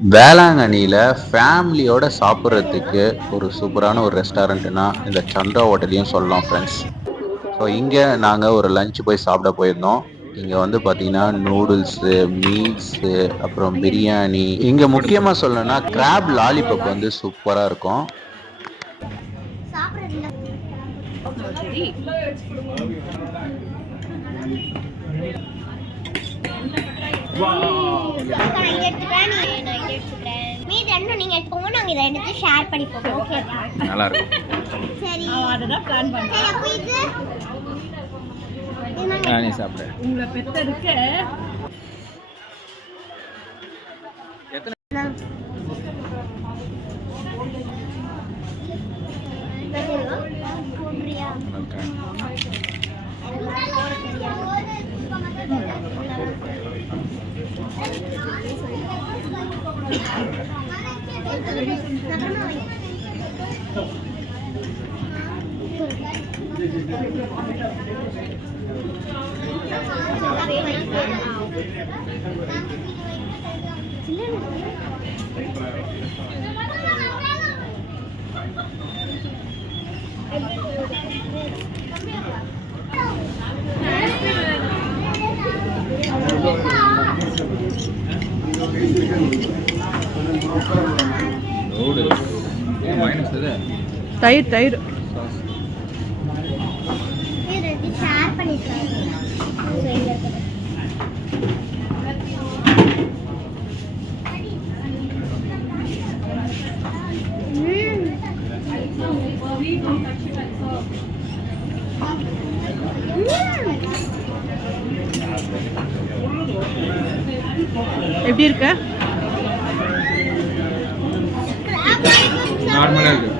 வேளாங்கண்ணியில ஃபேமிலியோட சாப்பிட்றதுக்கு ஒரு சூப்பரான ஒரு ரெஸ்டாரண்ட்னா இந்த சந்திரா ஹோட்டலையும் சொல்லலாம் ஃப்ரெண்ட்ஸ். ஸோ இங்கே நாங்கள் ஒரு லஞ்ச் போய் சாப்பிட போயிருந்தோம். இங்கே வந்து பார்த்தீங்கன்னா நூடுல்ஸு, மீல்ஸு, அப்புறம் பிரியாணி. இங்கே முக்கியமாக சொல்லணும்னா கிராப் லாலிபப் வந்து சூப்பராக இருக்கும். நல்லா இருக்கும். நானே சாப்பிட்றேன். உங்களை பெற்றதுக்கு தயிர் தயிர் எப்படி இருக்கு? நார்மலா இருக்கு.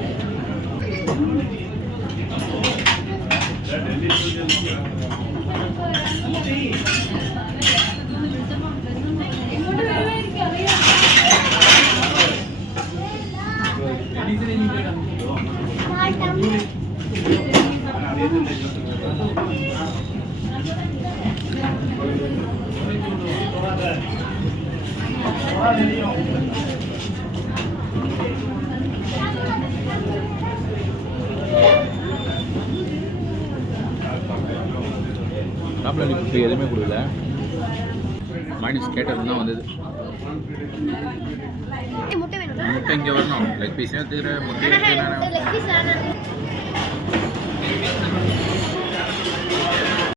சாப்பிட இப்போ எதுவுமே கொடுக்கல. மைனஸ் கேட்டது தான் வந்தது. முட்டை இங்கே வரணும். லெக் பீஸே தவிர முட்டை